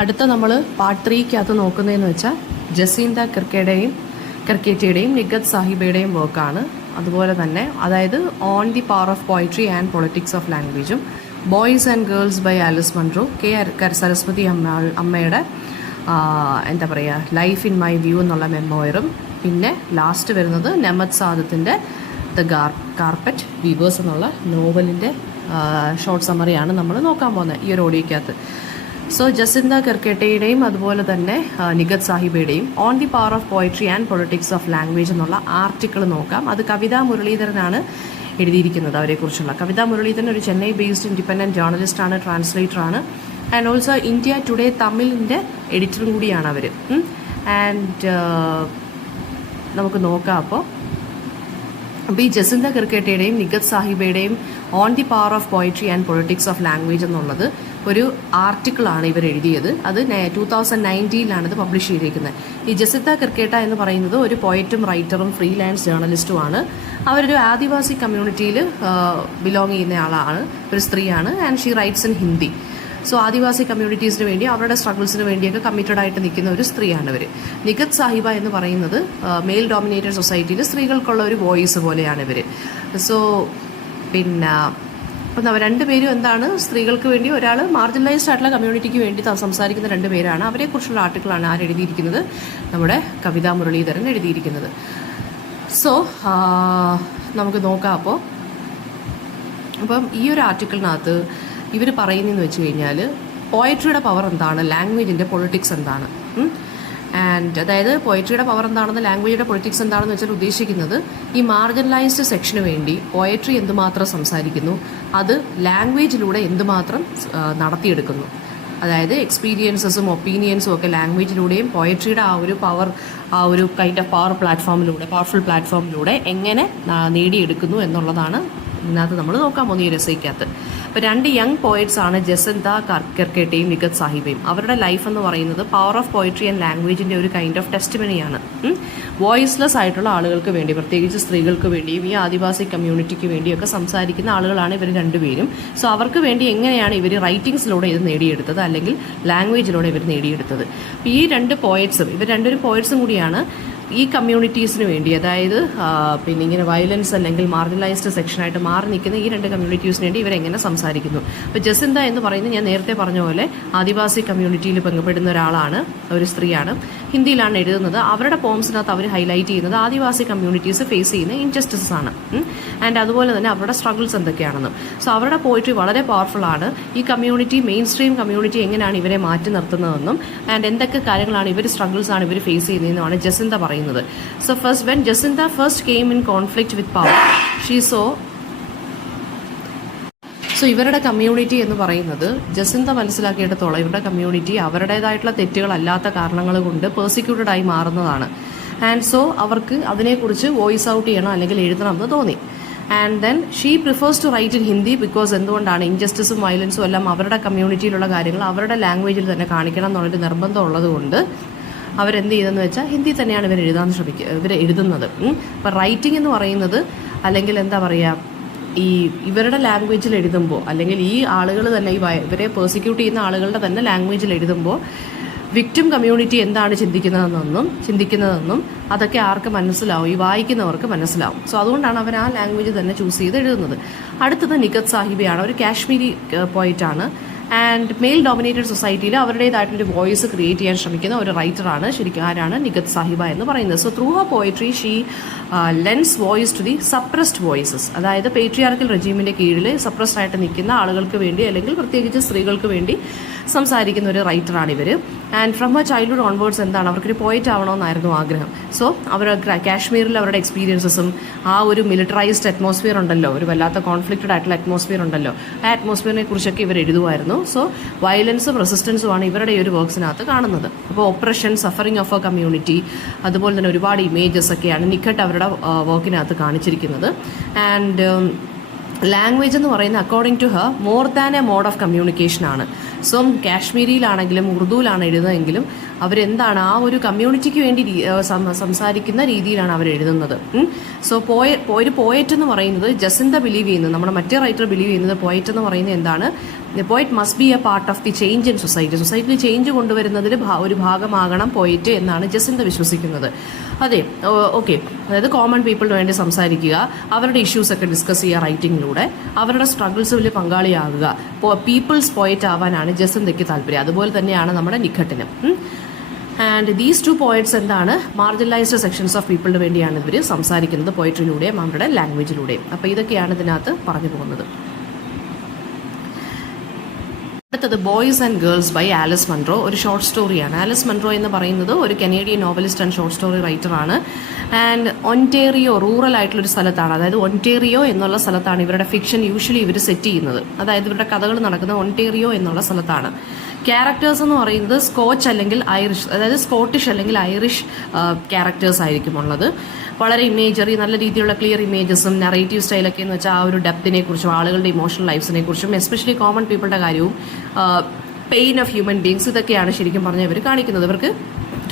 അടുത്ത നമ്മൾ പാർട്ട് 3 നോക്കുന്നതെന്ന് വെച്ചാൽ ജസീന്ത കിർക്കേറ്റയുടെയും നിഗത് സാഹിബയുടെയും വർക്കാണ്. അതുപോലെ തന്നെ അതായത് on the power of poetry and politics of ലാംഗ്വേജും boys and girls by Alice Munro, Saraswati അമ്മയുടെ എന്താ പറയുക ലൈഫ് ഇൻ മൈ വ്യൂ എന്നുള്ള മെമ്മോയറും, പിന്നെ ലാസ്റ്റ് വരുന്നത് നെമത് സാദത്തിൻ്റെ ദ കാർപ്പറ്റ് വീവേഴ്സ് എന്നുള്ള നോവലിൻ്റെ ഷോർട്ട് സമ്മറിയാണ് നമ്മൾ നോക്കാൻ പോകുന്നത് ഈ ഒരു ഓഡിയോയ്ക്കകത്ത്. സോ ജസിന്ത കിർക്കേറ്റയുടെയും അതുപോലെ തന്നെ നിഗത് സാഹിബയുടെയും on the power of poetry and politics of language എന്നുള്ള ആർട്ടിക്കിൾ നോക്കാം. അത് കവിതാ മുരളീധരനാണ് എഴുതിയിരിക്കുന്നത് അവരെക്കുറിച്ചുള്ള. കവിതാ മുരളീധരൻ ഒരു ചെന്നൈ ബേസ്ഡ് ഇൻഡിപെൻഡൻറ്റ് ജേർണലിസ്റ്റാണ്, ട്രാൻസ്ലേറ്ററാണ്, ആൻഡ് ഓൾസോ ഇന്ത്യ ടുഡേ തമിഴിൻ്റെ എഡിറ്ററും കൂടിയാണ് അവർ. ആൻഡ് നമുക്ക് നോക്കാം. അപ്പോൾ ഈ ജസിന്ത കിർക്കേറ്റയുടെയും നിഗത് സാഹിബയുടെയും on the power of poetry and politics of language എന്നുള്ളത് ഒരു ആർട്ടിക്കിളാണ് ഇവർ എഴുതിയത്. അത് 2019 ഇത് പബ്ലിഷ് ചെയ്തിരിക്കുന്നത്. ഈ ജസിന്ത കിർക്കേറ്റ എന്ന് പറയുന്നത് ഒരു പോയറ്റും റൈറ്ററും ഫ്രീലാൻസ് ജേർണലിസ്റ്റുമാണ്. അവരൊരു ആദിവാസി കമ്മ്യൂണിറ്റിയിൽ ബിലോങ് ചെയ്യുന്ന ആളാണ്, ഒരു സ്ത്രീയാണ്. And she writes in Hindi. So adivasi കമ്മ്യൂണിറ്റീസിന് വേണ്ടി അവരുടെ സ്ട്രഗിൾസിന് വേണ്ടിയൊക്കെ കമ്മിറ്റഡ് ആയിട്ട് നിൽക്കുന്ന ഒരു സ്ത്രീയാണ് ഇവർ. നിഗത് സാഹിബ എന്ന് പറയുന്നത് മെയിൽ ഡോമിനേറ്റഡ് സൊസൈറ്റിയിൽ സ്ത്രീകൾക്കുള്ള ഒരു വോയിസ് പോലെയാണ് ഇവർ. സോ പിന്നെ അപ്പം രണ്ടുപേരും എന്താണ് സ്ത്രീകൾക്ക് വേണ്ടി, ഒരാൾ മാർജിനലൈസ്ഡ് ആയിട്ടുള്ള കമ്മ്യൂണിറ്റിക്ക് വേണ്ടി സംസാരിക്കുന്ന രണ്ട് പേരാണ്. അവരെക്കുറിച്ചുള്ള ആർട്ടിക്കിളാണ് ആരെഴുതിയിരിക്കുന്നത്, നമ്മുടെ കവിതാ മുരളീധരൻ എഴുതിയിരിക്കുന്നത്. സോ നമുക്ക് നോക്കാം. അപ്പം ഈ ഒരു ആർട്ടിക്കിളിനകത്ത് ഇവർ പറയുന്നതെന്ന് വെച്ച് കഴിഞ്ഞാൽ പോയട്രിയുടെ പവർ എന്താണ്, ലാംഗ്വേജിൻ്റെ പൊളിറ്റിക്സ് എന്താണ്. ആൻഡ് അതായത് പോയട്രിയുടെ പവർ എന്താണെന്ന്, ലാംഗ്വേജിയുടെ പൊളിറ്റിക്സ് എന്താണെന്ന് വെച്ചാൽ ഉദ്ദേശിക്കുന്നത് ഈ മാർജിനലൈസ്ഡ് സെക്ഷന് വേണ്ടി പോയട്രി എന്തുമാത്രം സംസാരിക്കുന്നു, അത് ലാംഗ്വേജിലൂടെ എന്തുമാത്രം നടത്തിയെടുക്കുന്നു. അതായത് എക്സ്പീരിയൻസസും ഒപ്പീനിയൻസും ഒക്കെ ലാംഗ്വേജിലൂടെയും പോയട്രിയുടെ ആ ഒരു പവർ, ആ ഒരു കൈൻഡ് ഓഫ് പവർഫുൾ പ്ലാറ്റ്ഫോമിലൂടെ എങ്ങനെ നേടിയെടുക്കുന്നു എന്നുള്ളതാണ് ഇതിനകത്ത് നമ്മൾ നോക്കാൻ പോകുന്ന ഈ രസയ്ക്കകത്ത്. അപ്പോൾ രണ്ട് യങ് പോയറ്റ്സ് ആണ് ജസിന്ത കിർക്കേറ്റയും നിഗത് സാഹിബയും. അവരുടെ ലൈഫ് എന്ന് പറയുന്നത് പവർ ഓഫ് പോയിട്രി ആൻഡ് ലാംഗ്വേജിൻ്റെ ഒരു കൈൻഡ് ഓഫ് ടെസ്റ്റിമണിയാണ്. വോയിസ്ലെസ് ആയിട്ടുള്ള ആളുകൾക്ക് വേണ്ടി, പ്രത്യേകിച്ച് സ്ത്രീകൾക്ക് വേണ്ടിയും ഈ ആദിവാസി കമ്മ്യൂണിറ്റിക്ക് വേണ്ടിയൊക്കെ സംസാരിക്കുന്ന ആളുകളാണ് ഇവർ രണ്ടുപേരും. സോ അവർക്ക് വേണ്ടി എങ്ങനെയാണ് ഇവർ റൈറ്റിങ്സിലൂടെ ഇത് നേടിയെടുത്തത്, അല്ലെങ്കിൽ ലാംഗ്വേജിലൂടെ ഇവർ നേടിയെടുത്തത്. അപ്പോൾ ഈ രണ്ട് പോയറ്റ്സും, ഇവർ രണ്ടൊരു പോയറ്റ്സും കൂടിയാണ് ഈ കമ്മ്യൂണിറ്റീസിന് വേണ്ടി, അതായത് പിന്നെ ഇങ്ങനെ വയലൻസ് അല്ലെങ്കിൽ മാർജിനലൈസ്ഡ് സെക്ഷനായിട്ട് മാറി നിൽക്കുന്ന ഈ രണ്ട് കമ്മ്യൂണിറ്റീസിന് വേണ്ടി ഇവരെങ്ങനെ സംസാരിക്കുന്നു. അപ്പോൾ ജസിന്ത എന്ന് പറയുന്നത് ഞാൻ നേരത്തെ പറഞ്ഞ പോലെ ആദിവാസി കമ്മ്യൂണിറ്റിയിൽ പങ്കുപെടുന്ന ഒരാളാണ്, ഒരു സ്ത്രീയാണ്. ഹിന്ദിയിലാണ് എഴുതുന്നത്. അവരുടെ പോംസിനകത്ത് അവർ ഹൈലൈറ്റ് ചെയ്യുന്നത് ആദിവാസി കമ്മ്യൂണിറ്റീസ് ഫേസ് ചെയ്യുന്ന ഇൻജസ്റ്റിസസ് ആണ്. ആൻഡ് അതുപോലെ തന്നെ അവരുടെ സ്ട്രഗിൾസ് എന്തൊക്കെയാണെന്നും. സോ അവരുടെ പോയിട്രി വളരെ പവർഫുൾ ആണ്. ഈ കമ്മ്യൂണിറ്റി, മെയിൻ സ്ട്രീം കമ്മ്യൂണിറ്റി എങ്ങനെയാണ് ഇവരെ മാറ്റി നിർത്തുന്നതെന്നും ആൻഡ് എന്തൊക്കെ കാര്യങ്ങളാണ് ഇവർ സ്ട്രഗിൾസ് ആണ് ഇവർ ഫേസ് ചെയ്യുന്നതെന്നുമാണ് ജസിന്ത പറയുന്നത്. So when Jacinta first came in conflict with power, she saw. So ഇവരുടെ കമ്മ്യൂണിറ്റി എന്ന് പറയുന്നത് ജസിന്ത മനസ്സിലാക്കിയിടത്തോളം ഇവരുടെ കമ്മ്യൂണിറ്റി അവരുടേതായിട്ടുള്ള തെറ്റുകളല്ലാത്ത കാരണങ്ങൾ കൊണ്ട് പെർസിക്യൂട്ടഡ് ആയി മാറുന്നതാണ്. ആൻഡ് സോ അവർക്ക് അതിനെക്കുറിച്ച് വോയിസ് ഔട്ട് ചെയ്യണം അല്ലെങ്കിൽ എഴുതണം എന്ന് തോന്നി. And then she prefers to write in Hindi because എന്തുകൊണ്ടാണ് ഇൻജസ്റ്റിസും വയലൻസും എല്ലാം അവരുടെ കമ്മ്യൂണിറ്റിയിലുള്ള കാര്യങ്ങൾ അവരുടെ ലാംഗ്വേജിൽ തന്നെ കാണിക്കണം എന്നുള്ളൊരു നിർബന്ധം ഉള്ളത് കൊണ്ട് അവരെന്ത് ചെയ്തെന്ന് വെച്ചാൽ ഹിന്ദി തന്നെയാണ് ഇവർ എഴുതുന്നത്. ഇപ്പം റൈറ്റിംഗ് എന്ന് പറയുന്നത്, അല്ലെങ്കിൽ എന്താ പറയുക, ഈ ഇവരുടെ ലാംഗ്വേജിൽ എഴുതുമ്പോൾ, അല്ലെങ്കിൽ ഈ ആളുകൾ തന്നെ ഇവരെ പെർസിക്യൂട്ട് ചെയ്യുന്ന ആളുകളുടെ തന്നെ ലാംഗ്വേജിൽ എഴുതുമ്പോൾ വിക്ടിം കമ്മ്യൂണിറ്റി എന്താണ് ചിന്തിക്കുന്നതെന്നും അതൊക്കെ ആർക്ക് മനസ്സിലാവും, ഈ വായിക്കുന്നവർക്ക് മനസ്സിലാവും. സോ അതുകൊണ്ടാണ് അവർ ആ ലാംഗ്വേജ് തന്നെ ചൂസ് ചെയ്ത് എഴുതുന്നത്. അടുത്തത് നിഗത് സാഹിബയാണ്, ഒരു കാശ്മീരി പോയിറ്റാണ്. ആൻഡ് മെയിൽ ഡോമിനേറ്റഡ് സൊസൈറ്റിയിൽ അവരുടേതായിട്ടൊരു വോയിസ് ക്രിയേറ്റ് ചെയ്യാൻ ശ്രമിക്കുന്ന ഒരു റൈറ്ററാണ്. ശരിക്കും ആരാണ് നിഗത് സാഹിബ എന്ന് പറയുന്നത്. So through her poetry she lends voice to the suppressed voices, അതായത് പേട്രിയാർക്കൽ റെജീമിൻ്റെ കീഴിൽ സപ്രസ്ഡ് ആയിട്ട് നിൽക്കുന്ന ആളുകൾക്ക് വേണ്ടി, അല്ലെങ്കിൽ പ്രത്യേകിച്ച് സ്ത്രീകൾക്ക് വേണ്ടി സംസാരിക്കുന്ന ഒരു റൈറ്ററാണ് ഇവർ. And from her childhood onwards എന്താണ്, അവർക്കൊരു പോയിറ്റ് ആവണമെന്നായിരുന്നു ആഗ്രഹം. സോ അവർ കാശ്മീരിൽ അവരുടെ എക്സ്പീരിയൻസസും ആ ഒരു മിലിറ്ററൈസ്ഡ് അറ്റ്മോസ്ഫിയർ ഉണ്ടല്ലോ, ഒരു വല്ലാത്ത കോൺഫ്ലിക്റ്റഡ് ആയിട്ടുള്ള അറ്റ്മോസ്ഫിയർ ഉണ്ടല്ലോ, ആ അറ്റ്മോസ്ഫിയറിനെ കുറിച്ചൊക്കെ ഇവർ എഴുതുമായിരുന്നു. സോ വയലൻസും റെസിസ്റ്റൻസുമാണ് ഇവരുടെ ഈ ഒരു വർക്ക്സിനകത്ത് കാണുന്നത്. അപ്പോൾ operation, suffering of A community, അതുപോലെ തന്നെ ഒരുപാട് ഇമേജസ് ഒക്കെയാണ് നിക്കട്ട് അവരുടെ വർക്കിനകത്ത് കാണിച്ചിരിക്കുന്നത്. ആൻഡ് ലാംഗ്വേജ് എന്ന് പറയുന്നത് according to her more than a mode of communication ആണ്. സോ കാശ്മീരിയിലാണെങ്കിലും ഉറുദുവിലാണ് എഴുതുന്നതെങ്കിലും അവരെന്താണ് ആ ഒരു കമ്മ്യൂണിറ്റിക്ക് വേണ്ടി സംസാരിക്കുന്ന രീതിയിലാണ് അവർ എഴുതുന്നത്. സോ ഒരു പോയറ്റ് എന്ന് പറയുന്നത്, ജസിന്ത ബിലീവ് ചെയ്യുന്നത്, നമ്മുടെ മറ്റേ റൈറ്റർ ബിലീവ് ചെയ്യുന്നത് പോയറ്റ് എന്ന് പറയുന്നത് എന്താണ്, the poet must be A part of the change in society. സൊസൈറ്റിയിൽ ചേഞ്ച് കൊണ്ടുവരുന്നതിൽ ഒരു ഭാഗമാകണം പോയിറ്റ് എന്നാണ് ജസിന്ത വിശ്വസിക്കുന്നത്. അതെ, ഓക്കെ. അതായത് കോമൺ പീപ്പിളിന് വേണ്ടി സംസാരിക്കുക, അവരുടെ ഇഷ്യൂസൊക്കെ ഡിസ്കസ് ചെയ്യുക റൈറ്റിങ്ങിലൂടെ, അവരുടെ സ്ട്രഗിൾസിൽ പങ്കാളിയാകുക, പീപ്പിൾസ് പോയിറ്റ് ആവാനാണ് ജസിന്തയ്ക്ക് താല്പര്യം. അതുപോലെ തന്നെയാണ് നമ്മുടെ നിഖട്ടിനും. ആൻഡ് ദീസ് ടു പോയിറ്റ്സ് എന്താണ്, മാർജിനലൈസ്ഡ് സെക്ഷൻസ് ഓഫ് പീപ്പിളിന് വേണ്ടിയാണ് ഇവർ സംസാരിക്കുന്നത് പോയിട്രിയിലൂടെയും അവരുടെ ലാംഗ്വേജിലൂടെയും. അപ്പോൾ ഇതൊക്കെയാണ് ഇതിനകത്ത് പറഞ്ഞു പോകുന്നത്. അടുത്തത് boys and girls by Alice Munro, ഒരു ഷോർട്ട് സ്റ്റോറിയാണ്. ആലിസ് മൺറോ എന്ന് പറയുന്നത് ഒരു Canadian novelist and short story റൈറ്ററാണ്. ആൻഡ് ഒൻറ്റേറിയോ, റൂറൽ ആയിട്ടുള്ളൊരു സ്ഥലത്താണ്, അതായത് ഒൻറ്റേറിയോ എന്നുള്ള സ്ഥലത്താണ് ഇവരുടെ ഫിക്ഷൻ യൂഷ്വലി ഇവർ സെറ്റ് ചെയ്യുന്നത്. അതായത് ഇവരുടെ കഥകൾ നടക്കുന്നത് ഒൻറ്റേറിയോ എന്നുള്ള സ്ഥലത്താണ്. ക്യാരക്ടേഴ്സ് എന്ന് പറയുന്നത് സ്കോച്ച് അല്ലെങ്കിൽ ഐറിഷ്, അതായത് സ്കോട്ടിഷ് അല്ലെങ്കിൽ ഐറിഷ് ക്യാരക്ടേഴ്സ് ആയിരിക്കും ഉള്ളത്. വളരെ ഇമേജറി, നല്ല രീതിയിലുള്ള ക്ലിയർ ഇമേജസും നറേറ്റീവ് സ്റ്റൈലൊക്കെ എന്ന് വെച്ചാൽ ആ ഒരു ഡെപ്തിനെ കുറിച്ചും ആളുകളുടെ ഇമോഷണൽ ലൈഫ്സിനെ കുറിച്ചും എസ്പെഷ്യലി കോമൺ പീപ്പിളുടെ കാര്യവും പെയിൻ ഓഫ് ഹ്യൂമൻ ബീങ്സ്, ഇതൊക്കെയാണ് ശരിക്കും പറഞ്ഞാൽ ഇവർ കാണിക്കുന്നത്. ഇവർക്ക്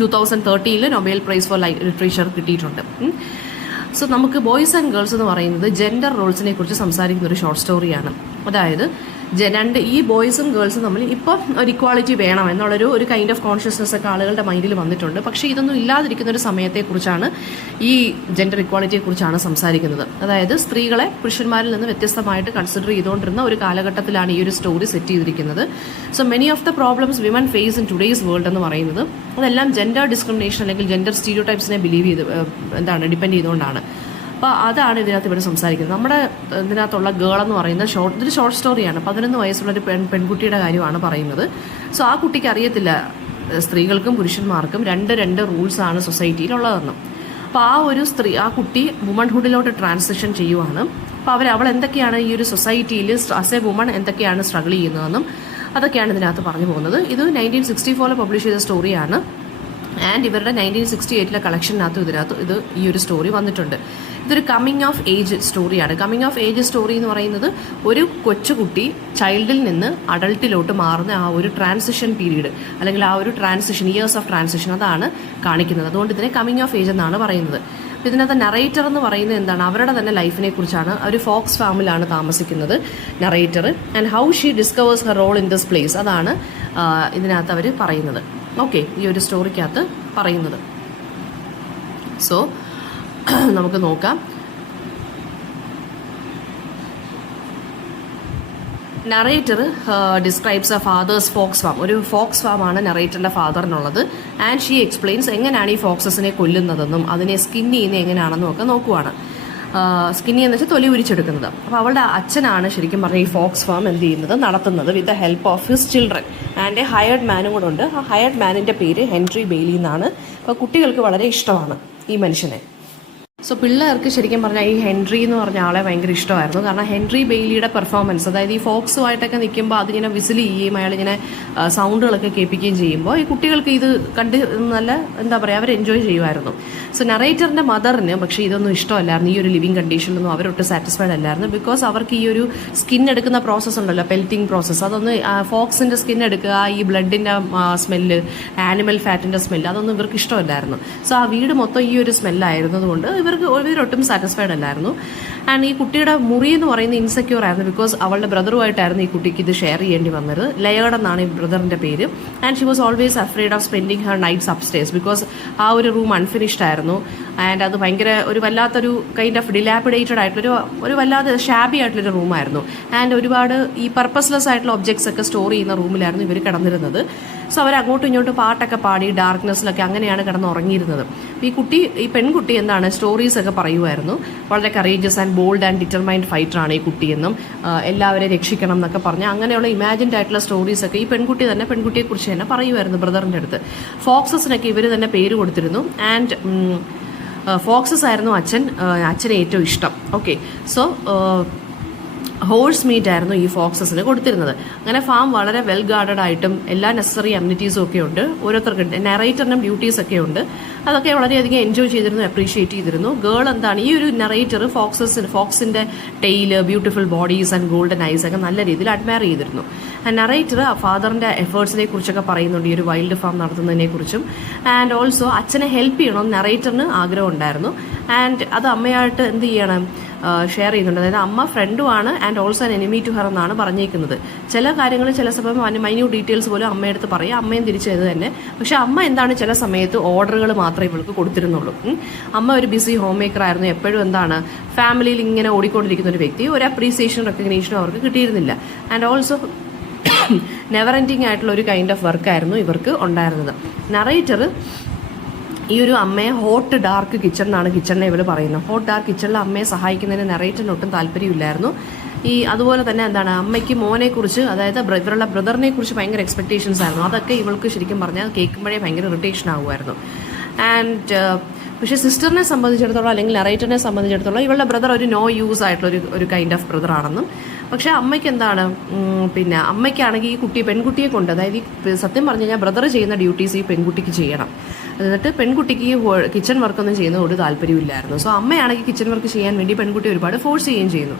2013 നൊബേൽ പ്രൈസ് ഫോർ ലിറ്ററേച്ചർ കിട്ടിയിട്ടുണ്ട്. സോ നമുക്ക് ബോയ്സ് ആൻഡ് ഗേൾസ് എന്ന് പറയുന്നത് ജെൻഡർ റോൾസിനെ കുറിച്ച് സംസാരിക്കുന്ന ഒരു ഷോർട്ട് സ്റ്റോറിയാണ്. അതായത് ഈ ബോയ്സും ഗേൾസും തമ്മിൽ ഇപ്പം ഒരു ഇക്വാളിറ്റി വേണം എന്നുള്ളൊരു കൈൻഡ് ഓഫ് കോൺഷ്യസ്നെസ് ഒക്കെ ആളുകളുടെ മൈൻഡിൽ വന്നിട്ടുണ്ട്. പക്ഷേ ഇതൊന്നും ഇല്ലാതിരിക്കുന്ന ഒരു സമയത്തെക്കുറിച്ചാണ്, ഈ ജെൻഡർ ഇക്വാളിറ്റിയെക്കുറിച്ചാണ് സംസാരിക്കുന്നത്. അതായത് സ്ത്രീകളെ പുരുഷന്മാരിൽ നിന്ന് വ്യത്യസ്തമായിട്ട് കൺസിഡർ ചെയ്തുകൊണ്ടിരുന്ന ഒരു കാലഘട്ടത്തിലാണ് ഈ ഒരു സ്റ്റോറി സെറ്റ് ചെയ്തിരിക്കുന്നത്. So many of the problems women face in today's world എന്ന് പറയുന്നത് അതെല്ലാം ജെൻഡർ ഡിസ്ക്രിമിനേഷൻ അല്ലെങ്കിൽ ജെൻഡർ സ്റ്റീരിയോടൈപ്സിനെ ഡിപ്പെൻഡ് ചെയ്തുകൊണ്ടാണ്. അപ്പോൾ അതാണ് ഇതിനകത്ത് ഇവിടെ സംസാരിക്കുന്നത്. നമ്മുടെ ഇതിനകത്തുള്ള ഗേൾ എന്ന് പറയുന്നത് ഇതൊരു ഷോർട്ട് സ്റ്റോറിയാണ്. 11 വയസ്സുള്ളൊരു പെൺകുട്ടിയുടെ കാര്യമാണ് പറയുന്നത്. സോ ആ കുട്ടിക്ക് അറിയത്തില്ല സ്ത്രീകൾക്കും പുരുഷന്മാർക്കും രണ്ട് റൂൾസാണ് സൊസൈറ്റിയിലുള്ളതെന്നും. അപ്പോൾ ആ കുട്ടി വുമൺഹുഡിലോട്ട് ട്രാൻസിഷൻ ചെയ്യുവാണ്. അപ്പോൾ അവൾ എന്തൊക്കെയാണ് ഈ ഒരു സൊസൈറ്റിയിൽ ആസ് എ വുമൺ എന്തൊക്കെയാണ് സ്ട്രഗിൾ ചെയ്യുന്നതെന്നും അതൊക്കെയാണ് ഇതിനകത്ത് പറഞ്ഞു പോകുന്നത്. ഇത് 1964 പബ്ലിഷ് ചെയ്ത സ്റ്റോറിയാണ്. ആൻഡ് ഇവരുടെ 1968 കളക്ഷനകത്തും ഇത് ഈ ഒരു സ്റ്റോറി വന്നിട്ടുണ്ട്. ഇതൊരു കമ്മിങ് ഓഫ് ഏജ് സ്റ്റോറിയാണ്. കമ്മിങ് ഓഫ് ഏജ് സ്റ്റോറി എന്ന് പറയുന്നത് ഒരു കൊച്ചുകുട്ടി ചൈൽഡിൽ നിന്ന് അഡൾട്ടിലോട്ട് മാറുന്ന ആ ഒരു ട്രാൻസിഷൻ പീരീഡ് അല്ലെങ്കിൽ ആ ഒരു ട്രാൻസിഷൻ, ഇയേഴ്സ് ഓഫ് ട്രാൻസിഷൻ, അതാണ് കാണിക്കുന്നത്. അതുകൊണ്ട് ഇതിനെ കമ്മിങ് ഓഫ് ഏജ് എന്നാണ് പറയുന്നത്. ഇതിനകത്ത് നറേറ്റർ എന്ന് പറയുന്നത് എന്താണ്, അവരുടെ തന്നെ ലൈഫിനെ കുറിച്ചാണ്. ഒരു ഫോക്സ് ഫാമിലാണ് താമസിക്കുന്നത് narrator. And how she discovers her role in this place, അതാണ് ഇതിനകത്ത് അവർ പറയുന്നത്. ഓക്കെ, ഈ ഒരു സ്റ്റോറിക്കകത്ത് പറയുന്നത്. സോ നമുക്ക് നോക്കാം. Narrator describes a father's fox farm. ഒരു ഫോക്സ് ഫാമാണ് നറേറ്ററിന്റെ ഫാദറിനുള്ളത്. ആൻഡ് ഷീ എക്സ്പ്ലെയിൻസ് എങ്ങനെയാണ് ഈ ഫോക്സസിനെ കൊല്ലുന്നതെന്നും അതിനെ സ്കിൻ ചെയ്യുന്നത് എങ്ങനെയാണെന്നും ഒക്കെ നോക്കുവാണ്. സ്കിന്നി എന്ന് വെച്ചാൽ തൊലി ഉരിച്ചെടുക്കുന്നത്. അപ്പോൾ അവളുടെ അച്ഛനാണ് ശരിക്കും പറഞ്ഞാൽ ഈ ഫോക്സ് ഫാം എന്ത് ചെയ്യുന്നത്, നടത്തുന്നത് with the help of his children. And a hired മാനും കൂടെ ഉണ്ട്. ആ ഹയർഡ് മാനിൻ്റെ പേര് ഹെൻറി ബെയ്ലി എന്നാണ്. അപ്പോൾ കുട്ടികൾക്ക് വളരെ ഇഷ്ടമാണ് ഈ മനുഷ്യനെ. സോ പിള്ളേർക്ക് ശരിക്കും പറഞ്ഞാൽ ഈ ഹെൻറി എന്ന് പറഞ്ഞ ആളെ ഭയങ്കര ഇഷ്ടമായിരുന്നു. കാരണം ഹെൻറി ബെയ്ലിയുടെ പെർഫോമൻസ്, അതായത് ഈ ഫോക്സുമായിട്ടൊക്കെ നിൽക്കുമ്പോൾ അതിങ്ങനെ വിസിൽ ചെയ്യുകയും അയാളിങ്ങനെ സൗണ്ടുകളൊക്കെ കേൾപ്പിക്കുകയും ചെയ്യുമ്പോൾ ഈ കുട്ടികൾക്ക് ഇത് കണ്ട് നല്ല എന്താ പറയുക, അവർ എൻജോയ് ചെയ്യുമായിരുന്നു. സോ നറേറ്ററിൻ്റെ മദറിന് പക്ഷേ ഇതൊന്നും ഇഷ്ടമല്ലായിരുന്നു. ഈ ഒരു ലിവിങ് കണ്ടീഷനിലൊന്നും അവരൊട്ട് സാറ്റിസ്ഫൈഡ് അല്ലായിരുന്നു. ബിക്കോസ് അവർക്ക് ഈ ഒരു സ്കിൻ എടുക്കുന്ന പ്രോസസ്സ് ഉണ്ടല്ലോ, പെൽറ്റിംഗ് പ്രോസസ്സ്, അതൊന്ന് ഫോക്സിൻ്റെ സ്കിൻ എടുക്കുക, ഈ ബ്ലഡിൻ്റെ സ്മെല്ല്, ആനിമൽ ഫാറ്റിൻ്റെ സ്മെല്ല്, അതൊന്നും ഇവർക്ക് ഇഷ്ടമല്ലായിരുന്നു. സോ ആ വീട് മൊത്തം ഈ ഒരു സ്മെല്ലായിരുന്നതുകൊണ്ട് ഇവരൊട്ടും സാറ്റിസ്ഫൈഡ് അല്ലായിരുന്നു. ആൻഡ് ഈ കുട്ടിയുടെ മുറി എന്ന് പറയുന്നത് ഇൻസെക്യൂർ ആയിരുന്നു. ബിക്കോസ് അവളുടെ ബ്രദറുമായിട്ടായിരുന്നു ഈ കുട്ടിക്ക് ഇത് ഷെയർ ചെയ്യേണ്ടി വന്നത്. ലയേർഡ് എന്നാണ് ഈ ബ്രദറിന്റെ പേര്. And she was always afraid of spending her nights upstairs. Because ആ ഒരു റൂം അൺഫിനിഷ്ഡ് ആയിരുന്നു. ആൻഡ് അത് ഭയങ്കര ഒരു വല്ലാത്തൊരു കൈൻഡ് ഓഫ് ഡിലാപ്പിഡേറ്റഡ് ആയിട്ടുള്ളൊരു വല്ലാതെ ഷാബി ആയിട്ടുള്ളൊരു റൂമായിരുന്നു. ആൻഡ് ഒരുപാട് ഈ പർപ്പസ്ലെസ് ആയിട്ടുള്ള ഒബ്ജക്ട്സ് ഒക്കെ സ്റ്റോർ ചെയ്യുന്ന റൂമിലായിരുന്നു ഇവർ കിടന്നിരുന്നത്. സോ അവർ അങ്ങോട്ടും ഇങ്ങോട്ടും പാട്ടൊക്കെ പാടി ഡാർക്ക്നെസ്സിലൊക്കെ അങ്ങനെയാണ് കിടന്ന് ഉറങ്ങിയിരുന്നത്. ഈ പെൺകുട്ടി എന്താണ് സ്റ്റോറീസ് ഒക്കെ പറയുമായിരുന്നു. വളരെ courageous and bold and determined ഫൈറ്ററാണ് ഈ കുട്ടിയെന്നും എല്ലാവരെയും രക്ഷിക്കണം എന്നൊക്കെ പറഞ്ഞ് അങ്ങനെയുള്ള ഇമാജിൻഡ് ആയിട്ടുള്ള സ്റ്റോറീസ് ഒക്കെ ഈ പെൺകുട്ടിയെക്കുറിച്ച് തന്നെ പറയുമായിരുന്നു ബ്രദറിൻ്റെ അടുത്ത്. ഫോക്സസിനൊക്കെ ഇവർ തന്നെ പേര് കൊടുത്തിരുന്നു. ആൻഡ് ഫോക്സസ് ആയിരുന്നു അച്ഛനെ ഏറ്റവും ഇഷ്ടം. ഓക്കെ, സോ ഹോഴ്സ് മീറ്റ് ആയിരുന്നു ഈ ഫോക്സസിന് കൊടുത്തിരുന്നത്. അങ്ങനെ ഫാം വളരെ വെൽ ഗാർഡഡ് ആയിട്ടും എല്ലാ നെസസറി അമ്യൂണിറ്റീസും ഒക്കെ ഉണ്ട്. ഓരോരുത്തർക്കും നറേറ്ററിനും ഡ്യൂട്ടീസ് ഒക്കെ ഉണ്ട്. അതൊക്കെ വളരെയധികം എൻജോയ് ചെയ്തിരുന്നു, അപ്രീഷിയേറ്റ് ചെയ്തിരുന്നു. ഗേൾ എന്താണ്, ഈ ഒരു നറേറ്റർ ഫോക്സിന്റെ tale, beautiful bodies and golden eyes ഒക്കെ നല്ല രീതിയിൽ അഡ്മയർ ചെയ്തിരുന്നു. നറേറ്റർ ഫാദറിന്റെ എഫേർട്സിനെ കുറിച്ചൊക്കെ പറയുന്നുണ്ട്, ഈ ഒരു വൈൽഡ് ഫാം നടത്തുന്നതിനെ കുറിച്ചും. ആൻഡ് ഓൾസോ അച്ഛനെ ഹെൽപ്പ് ചെയ്യണമെന്ന് നറേറ്ററിന് ആഗ്രഹം ഉണ്ടായിരുന്നു. ആൻഡ് അത് അമ്മയായിട്ട് എന്ത് ചെയ്യണം, ഷെയർ ചെയ്യുന്നുണ്ട്. അതായത് അമ്മ ഫ്രണ്ടുമാണ് and also an enemy to her എന്നാണ് പറഞ്ഞേക്കുന്നത്. ചില കാര്യങ്ങൾ ചില സമയം മൈന്യൂട്ട് ഡീറ്റെയിൽസ് പോലും അമ്മയെടുത്ത് പറയും, അമ്മയും തിരിച്ചു ചെയ്ത് തന്നെ. പക്ഷെ അമ്മ എന്താണ് ചില സമയത്ത് ഓർഡറുകൾ മാത്രമേ ഇവൾക്ക് കൊടുത്തിരുന്നുള്ളൂ. അമ്മ ഒരു ബിസി ഹോം മേക്കർ ആയിരുന്നു, എപ്പോഴും എന്താണ് ഫാമിലിയിൽ ഇങ്ങനെ ഓടിക്കൊണ്ടിരിക്കുന്ന ഒരു വ്യക്തി. ഒരു അപ്രീസിയേഷൻ റെക്കഗ്നീഷനും അവർക്ക് കിട്ടിയിരുന്നില്ല. ആൻഡ് ഓൾസോ നെവർ എൻഡിങ് ആയിട്ടുള്ള ഒരു കൈൻഡ് ഓഫ് വർക്കായിരുന്നു ഇവർക്ക് ഉണ്ടായിരുന്നത്. നറേറ്റർ ഈ ഒരു അമ്മയെ ഹോട്ട് ഡാർക്ക് കിച്ചൺ എന്നാണ് കിച്ചണിനെ ഇവർ പറയുന്നത്. ഹോട്ട് ഡാർക്ക് കിച്ചണിൽ അമ്മയെ സഹായിക്കുന്നതിന് നറേറ്ററിന് ഒട്ടും താല്പര്യമില്ലായിരുന്നു. അതുപോലെ തന്നെ എന്താണ് അമ്മയ്ക്ക് മോനെക്കുറിച്ച്, അതായത് ഇവരുടെ ബ്രദറിനെ കുറിച്ച് ഭയങ്കര എക്സ്പെക്ടേഷൻസ് ആയിരുന്നു. അതൊക്കെ ഇവൾക്ക് ശരിക്കും പറഞ്ഞാൽ കേൾക്കുമ്പോഴേ ഭയങ്കര ഇറിറ്റേഷൻ ആകുമായിരുന്നു. ആൻഡ് പക്ഷേ സിസ്റ്ററിനെ സംബന്ധിച്ചിടത്തോളം അല്ലെങ്കിൽ നറേറ്ററിനെ സംബന്ധിച്ചിടത്തോളം ഇവളുടെ ബ്രദർ ഒരു നോ യൂസ് ആയിട്ടുള്ള ഒരു കൈൻഡ് ഓഫ് ബ്രദർ ആണെന്നും. പക്ഷേ അമ്മയ്ക്ക് എന്താണ് പിന്നെ അമ്മയ്ക്കാണെങ്കിൽ ഈ പെൺകുട്ടിയെ കൊണ്ട്, അതായത് ഈ സത്യം പറഞ്ഞു കഴിഞ്ഞാൽ ബ്രദർ ചെയ്യുന്ന ഡ്യൂട്ടീസ് ഈ പെൺകുട്ടിക്ക് ചെയ്യണം. എന്നിട്ട് പെൺകുട്ടിക്ക് കിച്ചൺ വർക്കൊന്നും ചെയ്യുന്ന ഒരു താല്പര്യമില്ലായിരുന്നു. സോ അമ്മയാണെങ്കിൽ കിച്ചൺ വർക്ക് ചെയ്യാൻ വേണ്ടി പെൺകുട്ടി ഒരുപാട് ഫോഴ്സ് ചെയ്യുകയും ചെയ്യുന്നു.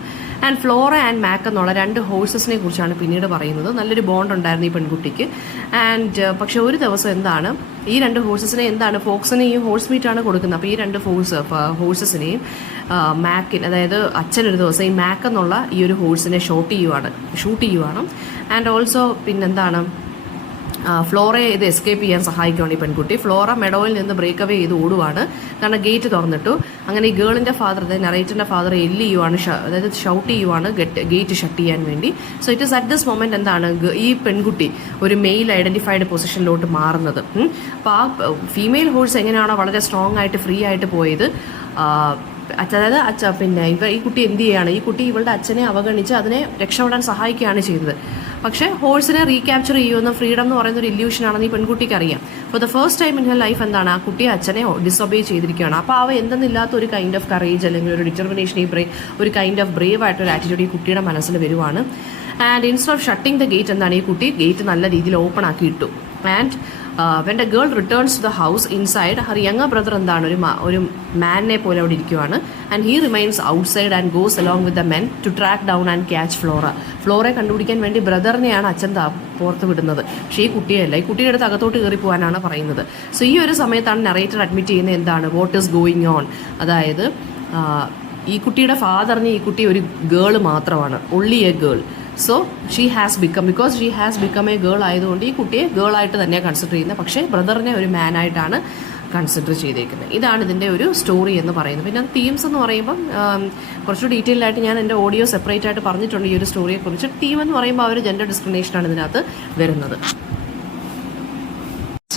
ആൻഡ് ഫ്ലോറ ആൻഡ് മാക്ക് എന്നുള്ള 2 ഹോഴ്സസിനെ കുറിച്ചാണ് പിന്നീട് പറയുന്നത്. നല്ലൊരു ബോണ്ട് ഉണ്ടായിരുന്നു ഈ പെൺകുട്ടിക്ക്. ആൻഡ് പക്ഷെ ഒരു ദിവസം എന്താണ് ഈ 2 ഹോഴ്സസിനെ എന്താണ് ഫോക്സിനെയും ഹോഴ്സ് മീറ്റാണ് കൊടുക്കുന്നത്. അപ്പോൾ ഈ 2 ഹോഴ്സസിനെയും മാക്കിന്, അതായത് അച്ഛൻ ഒരു ദിവസം ഈ മാക്ക് എന്നുള്ള ഈ ഒരു ഹോഴ്സിനെ ഷൂട്ട് ചെയ്യുവാണ്. ആൻഡ് ഓൾസോ പിന്നെന്താണ് ഫ്ലോറയെ ഇത് എസ്കേപ്പ് ചെയ്യാൻ സഹായിക്കുകയാണ് ഈ പെൺകുട്ടി. ഫ്ലോറ മെഡോയിൽ നിന്ന് ബ്രേക്ക് അവേ ചെയ്ത് ഓടുവാണ്, കാരണം ഗേറ്റ് തുറന്നിട്ടു. അങ്ങനെ ഈ ഗേളിന്റെ ഫാദർ, അതായത് നറേറ്ററിന്റെ ഫാദർ എല്ല് ചെയ്യുവാണ്, അതായത് ഷൗട്ട് ചെയ്യുവാണ് ഗേറ്റ് ഷട്ട് ചെയ്യാൻ വേണ്ടി. So it is at this moment എന്താണ് ഈ പെൺകുട്ടി ഒരു മെയിൽ ഐഡന്റിഫൈഡ് പൊസിഷനിലോട്ട് മാറുന്നത്. അപ്പോൾ ആ ഫീമെയിൽ ഹോഴ്സ് എങ്ങനെയാണോ വളരെ സ്ട്രോങ് ആയിട്ട് ഫ്രീ ആയിട്ട് പോയത്, അതായത് പിന്നെ ഈ കുട്ടി എന്ത് ചെയ്യാണ്, ഈ കുട്ടി ഇവളുടെ അച്ഛനെ അവഗണിച്ച് അതിനെ രക്ഷപ്പെടാൻ സഹായിക്കുകയാണ് ചെയ്തത്. പക്ഷേ ഹോഴ്സിനെ റീക്യാപ്ചർ ചെയ്യുന്ന ഫ്രീഡം എന്ന് പറയുന്ന ഒരു ഇല്യൂഷനാണെന്ന് ഈ പെൺകുട്ടിക്ക് അറിയാം. For the first time in her life എന്താണ് ആ കുട്ടി അച്ഛനെ ഡിസൊബേ ചെയ്തിരിക്കുകയാണ്. അപ്പോൾ അവ എന്തെന്നില്ലാത്ത ഒരു കൈൻഡ് ഓഫ് കറേജ് അല്ലെങ്കിൽ ഒരു ഡിറ്റർമിനേഷൻ, ഒരു കൈൻഡ് ഓഫ് ബ്രേവ് ആയിട്ടൊരു ആറ്റിറ്റ്യൂഡ് ഈ കുട്ടിയുടെ മനസ്സിൽ വരുവാണ്. And instead of shutting the gate എന്താണ് ഈ കുട്ടി ഗേറ്റ് നല്ല രീതിയിൽ ഓപ്പൺ ആക്കി ഇട്ടു. And when the girl returns to the house, inside her younger brother എന്താണ് ഒരു മാനിനെ പോലെ അവിടെ ഇരിക്കുവാണ്. And he remains outside and goes along with the men to track down and catch ഫ്ലോറയെ കണ്ടുപിടിക്കാൻ വേണ്ടി ബ്രദറിനെയാണ് അച്ഛൻ പുറത്ത് വിടുന്നത്. പക്ഷേ ഈ കുട്ടിയല്ല, ഈ കുട്ടിയുടെ അടുത്ത് അകത്തോട്ട് കയറി പോകാനാണ് പറയുന്നത്. സോ ഈ ഒരു സമയത്താണ് നറേറ്റർ അഡ്മിറ്റ് ചെയ്യുന്നത് എന്താണ് വാട്ട് ഈസ് ഗോയിങ് ഓൺ, അതായത് ഈ കുട്ടിയുടെ ഫാദറിന് ഈ കുട്ടി ഒരു ഗേൾ മാത്രമാണ്, only a girl. So she has become A girl ആയതുകൊണ്ട് ഈ കുട്ടിയെ ഗേൾ ആയിട്ട് തന്നെയാണ് കൺസിഡർ ചെയ്യുന്നത്. പക്ഷേ ബ്രദറിനെ ഒരു മാൻ ആയിട്ടാണ് കൺസിഡർ ചെയ്തേക്കുന്നത്. ഇതാണ് ഇതിൻ്റെ ഒരു സ്റ്റോറി എന്ന് പറയുന്നത്. പിന്നെ തീംസ് എന്ന് പറയുമ്പം കുറച്ച് ഡീറ്റെയിൽ ആയിട്ട് ഞാൻ എൻ്റെ ഓഡിയോ സെപ്പറേറ്റ് ആയിട്ട് പറഞ്ഞിട്ടുണ്ട് ഈ ഒരു സ്റ്റോറിയെക്കുറിച്ച്. തീം എന്ന് പറയുമ്പോൾ ആ ഒരു ജെൻഡർ ഡിസ്ക്രിമിനേഷനാണ് ഇതിനകത്ത് വരുന്നത്.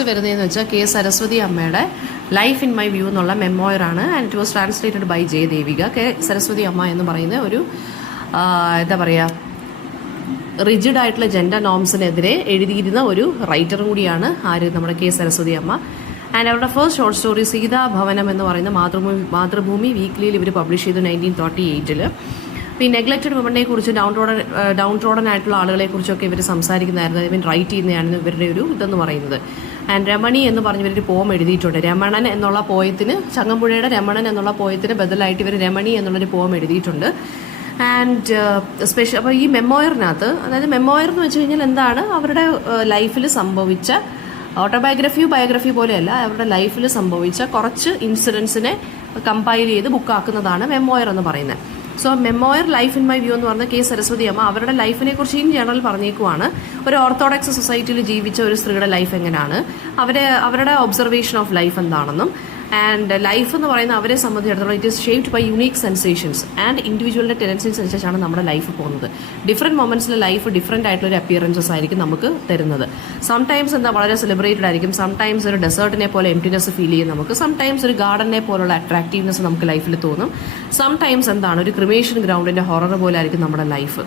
വരുന്നതെന്ന് വെച്ചാൽ കെ സരസ്വതി അമ്മയുടെ ലൈഫ് ഇൻ മൈ വ്യൂ എന്നുള്ള മെമ്മോയറാണ്. And it was translated by Jayadevika. K Saraswati Amma എന്ന് പറയുന്ന ഒരു എന്താ പറയുക റിജിഡ് ആയിട്ടുള്ള ജെൻഡർ നോംസിനെതിരെ എഴുതിയിരുന്ന ഒരു റൈറ്ററും കൂടിയാണ് ആര് നമ്മുടെ കെ സരസ്വതി അമ്മ. ആൻഡ് അവരുടെ ഫസ്റ്റ് ഷോർട്ട് സ്റ്റോറി സീതാഭവനം എന്ന് പറയുന്ന മാതൃഭൂമി വീക്ക്ലിയിൽ ഇവർ പബ്ലിഷ് ചെയ്തു 1938. പിന്നെ നെഗ്ലക്റ്റഡ് വുമനെ കുറിച്ച് ഡൗൺ ട്രോഡൻ ആയിട്ടുള്ള ആളുകളെ കുറിച്ചൊക്കെ ഇവർ സംസാരിക്കുന്നതായിരുന്നു. ഐ മീൻ റൈറ്റ് ചെയ്യുന്നതാണ് ഇവരുടെ ഒരു ഇതെന്ന് പറയുന്നത്. ആൻഡ് രമണി എന്ന് പറഞ്ഞവരൊരു പോം എഴുതിയിട്ടുണ്ട്. രമണൻ എന്നുള്ള പോയത്തിന്, ചങ്ങമ്പുഴയുടെ രമണൻ എന്നുള്ള പോയത്തിന് ബദലായിട്ട് ഇവർ രമണി എന്നുള്ളൊരു പോം എഴുതിയിട്ടുണ്ട്. ആൻഡ് സ്പെഷ്യൽ അപ്പോൾ ഈ മെമ്മോയറിനകത്ത്, അതായത് മെമ്മോയർ എന്ന് വെച്ച് കഴിഞ്ഞാൽ എന്താണ് അവരുടെ ലൈഫിൽ സംഭവിച്ച ബയോഗ്രഫി പോലെയല്ല, അവരുടെ ലൈഫിൽ സംഭവിച്ച കുറച്ച് ഇൻസിഡൻസിനെ കമ്പൈൽ ചെയ്ത് ബുക്കാക്കുന്നതാണ് മെമ്മോയർ എന്ന് പറയുന്നത്. So memoir life in my view എന്ന് പറഞ്ഞ കെ സരസ്വതി അമ്മ അവരുടെ ലൈഫിനെ കുറിച്ച് ഇൻ ജനറൽ പറഞ്ഞേക്കുവാണ്. ഒരു ഓർത്തഡോക്സ് സൊസൈറ്റിയിൽ ജീവിച്ച ഒരു സ്ത്രീയുടെ ലൈഫ് എങ്ങനെയാണ്, അവരുടെ ഒബ്സർവേഷൻ ഓഫ് ലൈഫ് എന്താണെന്നും. ആൻഡ് ലൈഫ് എന്ന് പറയുന്ന അവരെ സംബന്ധിച്ചിടത്തോളം it is shaped by unique sensations and ഇൻഡിവിജ്വലിൻ്റെ ടെൻഡൻസീസ് അനുസരിച്ചാണ് നമ്മുടെ ലൈഫ് പോകുന്നത്. ഡിഫറെൻറ്റ് മൊമെന്റ്സിൽ ലൈഫ് ഡിഫറെൻ്റ് ആയിട്ടുള്ള ഒരു അപ്പിയറൻസസ് ആയിരിക്കും നമുക്ക് തരുന്നത്. സംടൈംസ് എന്താ വളരെ സെലിബ്രേറ്റഡ് ആയിരിക്കും, സംടൈംസ് ഒരു ഡെസേർട്ടിനെ പോലെ എംപ്റ്റിനെസ് ഫീൽ ചെയ്യും നമുക്ക്, സംടൈംസ് ഒരു ഗാർഡനെ പോലുള്ള അട്രാക്റ്റീവ്നെസ് നമുക്ക് ലൈഫിൽ തോന്നും, സംടൈംസ് എന്താണ് ഒരു ക്രിമേഷൻ ഗ്രൗണ്ടിൻ്റെ ഹൊറർ പോലെ ആയിരിക്കും നമ്മുടെ ലൈഫ്.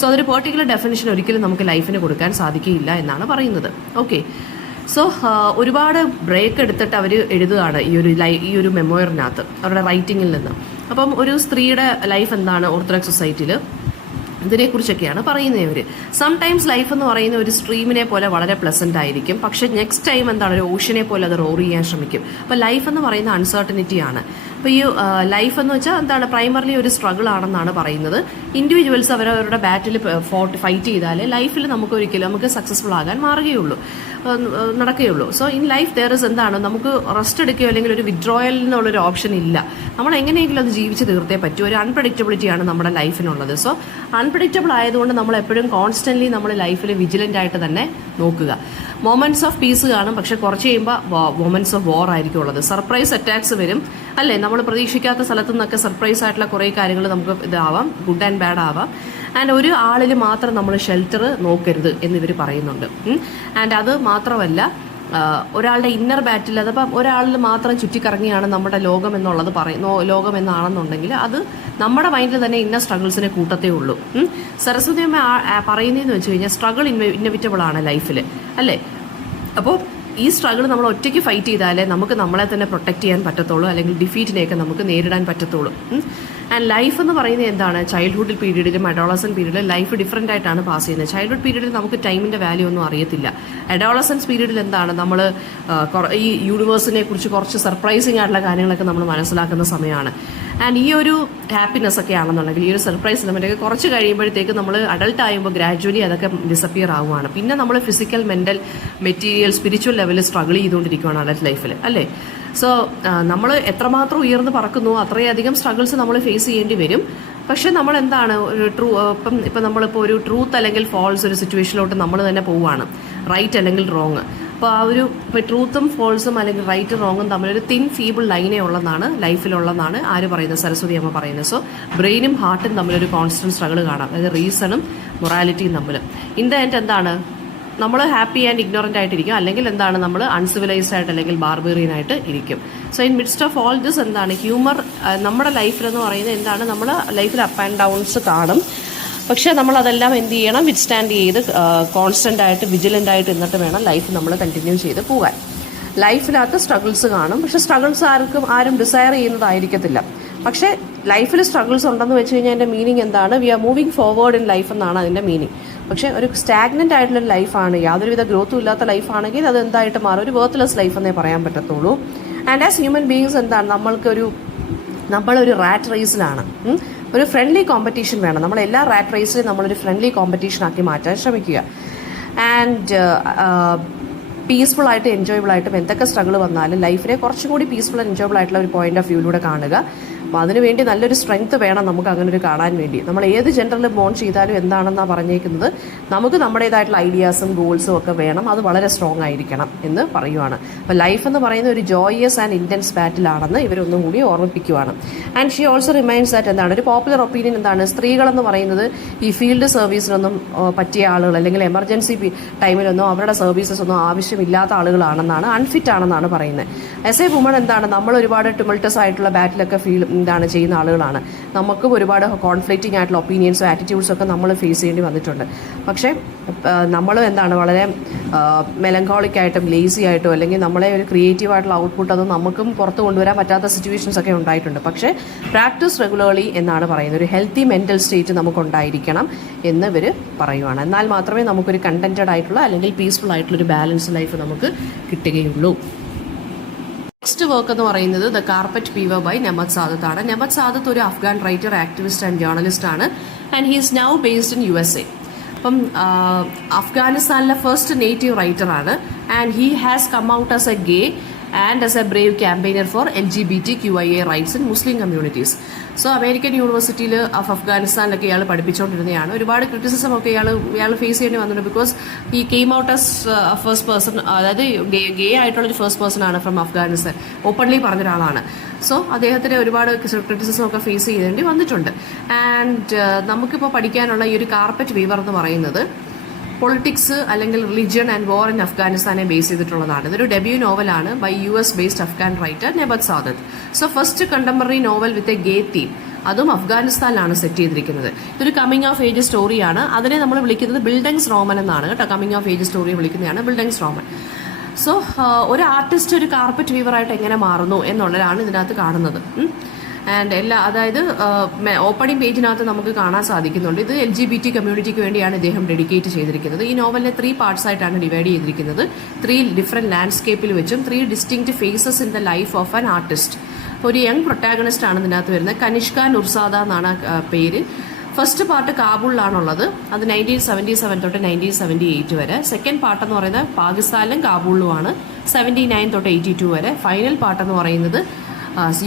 സോ അതൊരു പെർട്ടിക്കുലർ ഡെഫിനിഷൻ ഒരിക്കലും നമുക്ക് ലൈഫിന് കൊടുക്കാൻ സാധിക്കില്ല എന്നാണ് പറയുന്നത്. ഓക്കെ, സോ ഒരുപാട് ബ്രേക്ക് എടുത്തിട്ട് അവർ എഴുതുകയാണ് ഈ ഒരു മെമ്മോയറിനകത്ത് അവരുടെ റൈറ്റിങ്ങിൽ നിന്ന്. അപ്പം ഒരു സ്ത്രീയുടെ ലൈഫ് എന്താണ് ഓർത്തഡോക്സ് സൊസൈറ്റിയിൽ, ഇതിനെക്കുറിച്ചൊക്കെയാണ് പറയുന്നത് ഇവർ. സംടൈംസ് ലൈഫ് എന്ന് പറയുന്ന ഒരു സ്ട്രീമിനെ പോലെ വളരെ പ്ലസന്റ് ആയിരിക്കും, പക്ഷെ നെക്സ്റ്റ് ടൈം എന്താണ് ഒരു ഓഷനെ പോലെ അത് റോർ ചെയ്യാൻ ശ്രമിക്കും. അപ്പോൾ ലൈഫ് എന്ന് പറയുന്ന അൺസർട്ടനിറ്റിയാണ്. അപ്പോൾ ഈ ലൈഫ് എന്ന് വെച്ചാൽ എന്താണ്, പ്രൈമർലി ഒരു സ്ട്രഗിൾ ആണെന്നാണ് പറയുന്നത്. ഇൻഡിവിജ്വൽസ് അവരവരുടെ ബാറ്റിൽ ഫൈറ്റ് ചെയ്താൽ ലൈഫിൽ നമുക്ക് സക്സസ്ഫുൾ ആകാൻ നടക്കുകയുള്ളൂ. So in life there is എന്താണ്, നമുക്ക് റെസ്റ്റ് എടുക്കുകയോ അല്ലെങ്കിൽ ഒരു വിഡ്രോയൽ എന്നുള്ളൊരു ഓപ്ഷൻ ഇല്ല. നമ്മൾ എങ്ങനെയെങ്കിലും അത് ജീവിച്ച് തീർത്തേ പറ്റൂ. ഒരു അൺപ്രഡിക്റ്റബിലിറ്റിയാണ് നമ്മുടെ ലൈഫിനുള്ളത്. സോ അൺപ്രഡിക്റ്റബിൾ ആയതുകൊണ്ട് നമ്മൾ എപ്പോഴും കോൺസ്റ്റന്റ്ലി നമ്മൾ ലൈഫിൽ വിജിലൻ്റ് ആയിട്ട് തന്നെ നോക്കുക. മൊമെന്റ്സ് ഓഫ് പീസ് കാണും, പക്ഷെ കുറച്ച് കഴിയുമ്പോൾ മൊമെന്റ്സ് ഓഫ് വാർ ആയിരിക്കും ഉള്ളത്. സർപ്രൈസ് അറ്റാക്സ് വരും അല്ലേ, നമ്മൾ പ്രതീക്ഷിക്കാത്ത സ്ഥലത്തു നിന്നൊക്കെ സർപ്രൈസ് ആയിട്ടുള്ള കുറേ കാര്യങ്ങൾ നമുക്ക് ഇതാവാം, ഗുഡ് ആൻഡ് ബാഡ് ആവാം. ആൻഡ് ഒരു ആളിൽ മാത്രം നമ്മൾ ഷെൽട്ടർ നോക്കരുത് എന്നിവർ പറയുന്നുണ്ട്. ആൻഡ് അത് മാത്രമല്ല, ഒരാളുടെ ഇന്നർ ബാറ്റിൽ, അതപ്പം ഒരാളിൽ മാത്രം ചുറ്റിക്കറങ്ങിയാണ് നമ്മുടെ ലോകം എന്നുള്ളത് ലോകം എന്നാണെന്നുണ്ടെങ്കിൽ അത് നമ്മുടെ മൈൻഡിൽ തന്നെ ഇന്ന സ്ട്രഗിൾസിനെ കൂട്ടത്തേ ഉള്ളൂ. സരസ്വതി അമ്മ പറയുന്നതെന്ന് വെച്ച് കഴിഞ്ഞാൽ സ്ട്രഗിൾ ഇന്നവിറ്റബിൾ ആണ് ലൈഫിൽ അല്ലേ. അപ്പോൾ ഈ സ്ട്രഗിൾ നമ്മൾ ഒറ്റയ്ക്ക് ഫൈറ്റ് ചെയ്താലേ നമുക്ക് നമ്മളെ തന്നെ പ്രൊട്ടക്ട് ചെയ്യാൻ പറ്റത്തുള്ളൂ, അല്ലെങ്കിൽ ഡിഫീറ്റിനെയൊക്കെ നമുക്ക് നേരിടാൻ പറ്റത്തുള്ളൂ. ആൻഡ് ലൈഫ് എന്ന് പറയുന്നത് എന്താണ്, ചൈൽഡ്ഹുഡ് പീരീഡിലും അഡോളസൻ പീരീഡിലും ലൈഫ് ഡിഫറൻ്റ് ആയിട്ടാണ് പാസ് ചെയ്യുന്നത്. ചൈൽഡ്ഹുഡ് പീരീഡിൽ നമുക്ക് ടൈമിൻ്റെ വാല്യൂ ഒന്നും അറിയത്തില്ല. അഡോളസൻസ് പീരീഡിൽ എന്താണ്, നമ്മൾ ഈ യൂണിവേഴ്സിനെ കുറിച്ച് കുറച്ച് സർപ്രൈസിങ് ആയിട്ടുള്ള കാര്യങ്ങളൊക്കെ നമ്മൾ മനസ്സിലാക്കുന്ന സമയമാണ്. ആൻഡ് ഈ ഒരു ഹാപ്പിനെസ് ഒക്കെ ആണെന്നുണ്ടെങ്കിൽ, ഈ ഒരു സർപ്രൈസ് എലമെൻ്റൊക്കെ കുറച്ച് കഴിയുമ്പോഴത്തേക്ക് നമ്മൾ അഡൾട്ട് ആകുമ്പോൾ ഗ്രാജുവലി അതൊക്കെ ഡിസപ്പിയർ ആവുകയാണ്. പിന്നെ നമ്മൾ ഫിസിക്കൽ, മെൻ്റൽ, മെറ്റീരിയൽ, സ്പിരിച്വൽ ലെവലിൽ സ്ട്രഗിൾ ചെയ്തുകൊണ്ടിരിക്കുകയാണ് അഡൾട്ട് ലൈഫിൽ അല്ലേ. സോ നമ്മൾ എത്രമാത്രം ഉയർന്ന് പറക്കുന്നു അത്രയധികം സ്ട്രഗിൾസ് നമ്മൾ ഫേസ് ചെയ്യേണ്ടി വരും. പക്ഷെ നമ്മൾ എന്താണ്, ഒരു ഇപ്പം നമ്മളിപ്പോൾ ഒരു ട്രൂത്ത് അല്ലെങ്കിൽ ഫോൾസ് ഒരു സിറ്റുവേഷനിലോട്ട് നമ്മൾ തന്നെ പോവുകയാണ്, റൈറ്റ് അല്ലെങ്കിൽ റോങ്. അപ്പോൾ ആ ഒരു ഇപ്പോൾ ട്രൂത്തും ഫോൾസും അല്ലെങ്കിൽ റൈറ്റും റോങ്ങും തമ്മിലൊരു തിൻ ഫീബിൾ ലൈനേ ഉള്ളതാണ് ലൈഫിലുള്ളതാണ് ആര് പറയുന്നത്, സരസ്വതി അമ്മ പറയുന്നത്. സോ ബ്രെയിനും ഹാർട്ടും തമ്മിലൊരു കോൺസ്റ്റന്റ് സ്ട്രഗിൾ കാണാം, അതായത് റീസണും മൊറാലിറ്റിയും തമ്മിൽ. ഇൻ ദ എൻഡ് എന്താണ്, നമ്മൾ ഹാപ്പി ആൻഡ് ഇഗ്നോറൻ്റ് ആയിട്ടിരിക്കും, അല്ലെങ്കിൽ എന്താണ് നമ്മൾ അൺസിവിലൈസ്ഡ് ആയിട്ട് അല്ലെങ്കിൽ ബാർബേറിയൻ ആയിട്ട് ഇരിക്കും. So in midst of all this എന്താണ് ഹ്യൂമർ, നമ്മുടെ ലൈഫിലെന്ന് പറയുന്നത് എന്താണ്, നമ്മൾ ലൈഫിൽ അപ്പ് ആൻഡ് ഡൗൺസ് കാണും. പക്ഷേ നമ്മളതെല്ലാം എന്ത് ചെയ്യണം, വിത്ത്സ്റ്റാൻഡ് ചെയ്ത് കോൺസ്റ്റൻ്റ് ആയിട്ട് വിജിലൻ്റ് ആയിട്ട് എന്നിട്ട് വേണം ലൈഫ് നമ്മൾ കണ്ടിന്യൂ ചെയ്ത് പോകാൻ. ലൈഫിനകത്ത് സ്ട്രഗിൾസ് കാണും, പക്ഷേ സ്ട്രഗിൾസ് ആരും ഡിസയർ ചെയ്യുന്നതായിരിക്കത്തില്ല. പക്ഷേ ലൈഫിൽ സ്ട്രഗിൾസ് ഉണ്ടെന്ന് വെച്ച് കഴിഞ്ഞാൽ അതിൻ്റെ മീനിങ് എന്താണ്, we are moving forward in life എന്നാണ് അതിൻ്റെ മീനിങ്. പക്ഷേ ഒരു സ്റ്റാഗ്നൻ്റ് ആയിട്ടുള്ളൊരു ലൈഫാണ്, യാതൊരുവിധ ഗ്രോത്തും ഇല്ലാത്ത ലൈഫാണെങ്കിൽ അത് എന്തായിട്ട് മാറും, ഒരു വർത്ത്ലെസ് ലൈഫ് എന്നേ പറയാൻ പറ്റത്തുള്ളൂ. ആൻഡ് ആസ് ഹ്യൂമൻ ബീയിങ്സ് എന്താണ്, നമ്മളൊരു റാറ്റ് റേസിലാണ്. ഒരു ഫ്രണ്ട്ലി കോമ്പറ്റീഷൻ വേണം. നമ്മളെല്ലാ റാറ്റ് റേസിലും നമ്മളൊരു ഫ്രണ്ട്ലി കോമ്പറ്റീഷൻ ആക്കി മാറ്റാൻ ശ്രമിക്കുക. ആൻഡ് പീസ്ഫുൾ ആയിട്ട് എൻജോയബിൾ ആയിട്ടും എന്തൊക്കെ സ്ട്രഗിൾ വന്നാലും ലൈഫിനെ കുറച്ചും കൂടി പീസ്ഫുൾ ആൻഡ് എൻജോയബിൾ ആയിട്ടുള്ള ഒരു പോയിന്റ് ഓഫ് വ്യൂയിലൂടെ കാണുക. അപ്പോൾ അതിനുവേണ്ടി നല്ലൊരു സ്ട്രെങ്ത് വേണം നമുക്ക് അങ്ങനെ ഒരു കാണാൻ വേണ്ടി. നമ്മൾ ഏത് ജെൻഡറിൽ ബോൺ ചെയ്താലും എന്താണെന്നാണ് പറഞ്ഞേക്കുന്നത്, നമുക്ക് നമ്മുടേതായിട്ടുള്ള ഐഡിയാസും ഗോൾസും ഒക്കെ വേണം, അത് വളരെ സ്ട്രോങ് ആയിരിക്കണം എന്ന് പറയുവാണ്. അപ്പോൾ ലൈഫ് എന്ന് പറയുന്ന ഒരു ജോയിയസ് ആൻഡ് ഇൻറ്റൻസ് ബാറ്റിലാണെന്ന് ഇവരൊന്നും കൂടി ഓർമ്മിപ്പിക്കുവാണ്. And she also reminds that എന്താണ്, ഒരു പോപ്പുലർ ഒപ്പീനിയൻ എന്താണ്, സ്ത്രീകളെന്ന് പറയുന്നത് ഈ ഫീൽഡ് സർവീസിനൊന്നും പറ്റിയ ആളുകൾ അല്ലെങ്കിൽ എമർജൻസി ടൈമിലൊന്നും അവരുടെ സർവീസസ് ഒന്നും ആവശ്യമില്ലാത്ത ആളുകളാണെന്നാണ്, അൺഫിറ്റ് ആണെന്നാണ് പറയുന്നത്. ആസ് എ വുമൺ എന്താണ്, നമ്മൾ ഒരുപാട് ടുമൾട്ടസ് ആയിട്ടുള്ള ബാറ്റിലൊക്കെ എന്താണ് ചെയ്യുന്ന ആളുകളാണ്. നമുക്കും ഒരുപാട് കോൺഫ്ലിക്റ്റിംഗ് ആയിട്ടുള്ള ഒപ്പീനിയൻസും ആറ്റിറ്റ്യൂഡ്സും ഒക്കെ നമ്മൾ ഫേസ് ചെയ്യേണ്ടി വന്നിട്ടുണ്ട്. പക്ഷേ നമ്മൾ എന്താണ് വളരെ മെലങ്കോളിക് ആയിട്ടും ലേസി ആയിട്ടും അല്ലെങ്കിൽ നമ്മളെ ഒരു ക്രിയേറ്റീവ് ആയിട്ടുള്ള ഔട്ട്പുട്ട് അതൊന്നും നമുക്കും പുറത്ത് കൊണ്ടുവരാൻ പറ്റാത്ത സിറ്റുവേഷൻസ് ഒക്കെ ഉണ്ടായിട്ടുണ്ട്. പക്ഷേ പ്രാക്ടീസ് റെഗുലർലി എന്നാണ് പറയുന്നത്, ഒരു ഹെൽത്തി മെൻ്റൽ സ്റ്റേറ്റ് നമുക്കുണ്ടായിരിക്കണം എന്ന് ഇവർ പറയുവാണ്. എന്നാൽ മാത്രമേ നമുക്കൊരു കണ്ടന്റഡ് ആയിട്ടുള്ള അല്ലെങ്കിൽ പീസ്ഫുൾ ആയിട്ടുള്ള ഒരു ബാലൻസ് ലൈഫ് നമുക്ക് കിട്ടുകയുള്ളൂ. നെക്സ്റ്റ് വർക്ക് എന്ന് പറയുന്നത് the carpet fever by Nemat Sadat ആണ്. നെമത് സാദത്ത് ഒരു Afghan writer, activist and journalist ആണ്. And he is now based in USA. അപ്പം അഫ്ഗാനിസ്ഥാനിലെ ഫസ്റ്റ് നേറ്റീവ് റൈറ്റർ ആണ്. And he has come out as a gay and as a brave campaigner for LGBTQIA rights in Muslim communities. So American യൂണിവേഴ്സിറ്റിയിൽ of അഫ്ഗാനിസ്ഥാനിലൊക്കെ ഇയാൾ പഠിപ്പിച്ചുകൊണ്ടിരുന്നതാണ്. ഒരുപാട് criticism ഒക്കെ ഇയാൾ face ചെയ്യേണ്ടി വന്നിട്ടുണ്ട്. ബിക്കോസ് ഈ came out as first person, അതായത് ഗേ ആയിട്ടുള്ളൊരു ഫസ്റ്റ് പേഴ്സൺ ആണ് ഫ്രം അഫ്ഗാനിസ്ഥാൻ, ഓപ്പൺലി പറഞ്ഞ ഒരാളാണ്. സോ അദ്ദേഹത്തിന് ഒരുപാട് ക്രിറ്റിസിസം ഒക്കെ ഫേസ് ചെയ്യേണ്ടി വന്നിട്ടുണ്ട്. ആൻഡ് നമുക്കിപ്പോൾ പഠിക്കാനുള്ള ഈ ഒരു കാർപ്പറ്റ് വീവർ എന്ന് പറയുന്നത് പൊളിറ്റിക്സ് അല്ലെങ്കിൽ റിലിജിയൻ ആൻഡ് വാർ ഇൻ അഫ്ഗാനിസ്ഥാനെ ബേസ് ചെയ്തിട്ടുള്ളതാണ്. ഇതൊരു ഡെബ്യൂ നോവലാണ് by US based Afghan writer Nemat Sadat. So first contemporary novel with a gay theme, അതും അഫ്ഗാനിസ്ഥാനിലാണ് സെറ്റ് ചെയ്തിരിക്കുന്നത്. ഇതൊരു കമ്മിങ് ഓഫ് ഏജ് സ്റ്റോറിയാണ്. അതിനെ നമ്മൾ വിളിക്കുന്നത് ബിൽഡങ്സ് റോമൻ എന്നാണ് കേട്ടോ. കമ്മിങ് ഓഫ് ഏജ് സ്റ്റോറി വിളിക്കുന്നതാണ് ബിൽഡങ്സ് റോമൻ. സോ ഒരു ആർട്ടിസ്റ്റ് ഒരു കാർപ്പറ്റ് വീവറായിട്ട് എങ്ങനെ മാറുന്നു എന്നുള്ളതാണ് ഇതിനകത്ത് കാണുന്നത്. ആൻഡ് അതായത് ഓപ്പണിംഗ് പേജിനകത്ത് നമുക്ക് കാണാൻ സാധിക്കുന്നുണ്ട്. ഇത് LGBT കമ്മ്യൂണിറ്റിക്ക് വേണ്ടിയാണ് ഇദ്ദേഹം ഡെഡിക്കേറ്റ് ചെയ്തിരിക്കുന്നത്. ഈ നോവലിനെ 3 പാർട്സ് ആയിട്ടാണ് ഡിവൈഡ് ചെയ്തിരിക്കുന്നത്. 3 ഡിഫറെന്റ് ലാൻഡ്സ്കേപ്പിൽ വെച്ചും 3 distinct phases in the life of an artist. ഒരു യങ് പ്രൊട്ടാഗണിസ്റ്റ് ആണ് ഇതിനകത്ത് വരുന്നത്. കനിഷ്ക നുർസാദ എന്നാണ് പേര്. ഫസ്റ്റ് പാർട്ട് കാബൂളിലാണുള്ളത്. അത് 1977 തൊട്ട് 1978 വരെ. സെക്കൻഡ് പാർട്ട് എന്ന് പറയുന്നത് പാകിസ്ഥാനിലും കാബൂളിലുമാണ് 79 തൊട്ട് 82 വരെ. ഫൈനൽ പാർട്ട് എന്ന് പറയുന്നത്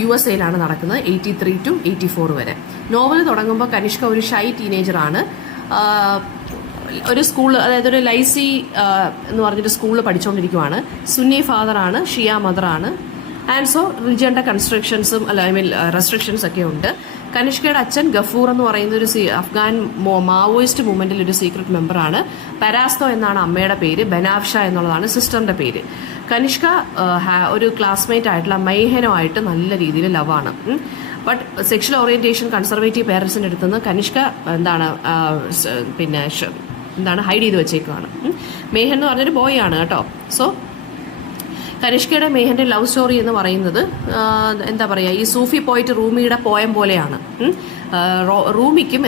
USA നടക്കുന്നത് 83 to 84 വരെ. നോവൽ തുടങ്ങുമ്പോൾ കനിഷ്ക ഒരു ഷൈ ടീനേജറാണ്. ഒരു സ്കൂൾ, അതായത് ഒരു ലൈസി എന്ന് പറഞ്ഞൊരു സ്കൂളിൽ പഠിച്ചുകൊണ്ടിരിക്കുവാണ്. സുന്നി ഫാദറാണ്, ഷിയ മദറാണ്. ആൻഡ് സോ റിലിജിയന്റെ കൺസ്ട്രക്ഷൻസും റെസ്ട്രിക്ഷൻസ് ഒക്കെ ഉണ്ട്. കനിഷ്കയുടെ അച്ഛൻ ഗഫൂർ എന്ന് പറയുന്ന ഒരു അഫ്ഗാൻ മാവോയിസ്റ്റ് മൂവ്മെന്റിൽ ഒരു സീക്രട്ട് മെമ്പറാണ്. പരാസ്തോ എന്നാണ് അമ്മയുടെ പേര്. ബനാഫ്ഷ എന്നുള്ളതാണ് സിസ്റ്ററിന്റെ പേര്. കനിഷ്ക ഒരു ക്ലാസ്മേറ്റ് ആയിട്ടുള്ള മൈഹനുമായിട്ട് നല്ല രീതിയിൽ ലവാണ്. ബട്ട് സെക്ഷൽ ഓറിയന്റേഷൻ കൺസർവേറ്റീവ് പേരൻസിന്റെ അടുത്തുനിന്ന് കനിഷ്ക ഹൈഡ് ചെയ്ത് വെച്ചേക്കുവാണ്. മേഹൻ എന്ന് പറഞ്ഞൊരു ബോയ് ആണ് കേട്ടോ. സോ കനിഷ്കയുടെ മേഹന്റെ ലവ് സ്റ്റോറി എന്ന് പറയുന്നത് ഈ സൂഫി പോയിട്ട് റൂമിയുടെ പോയം പോലെയാണ്. റൂമിക്കും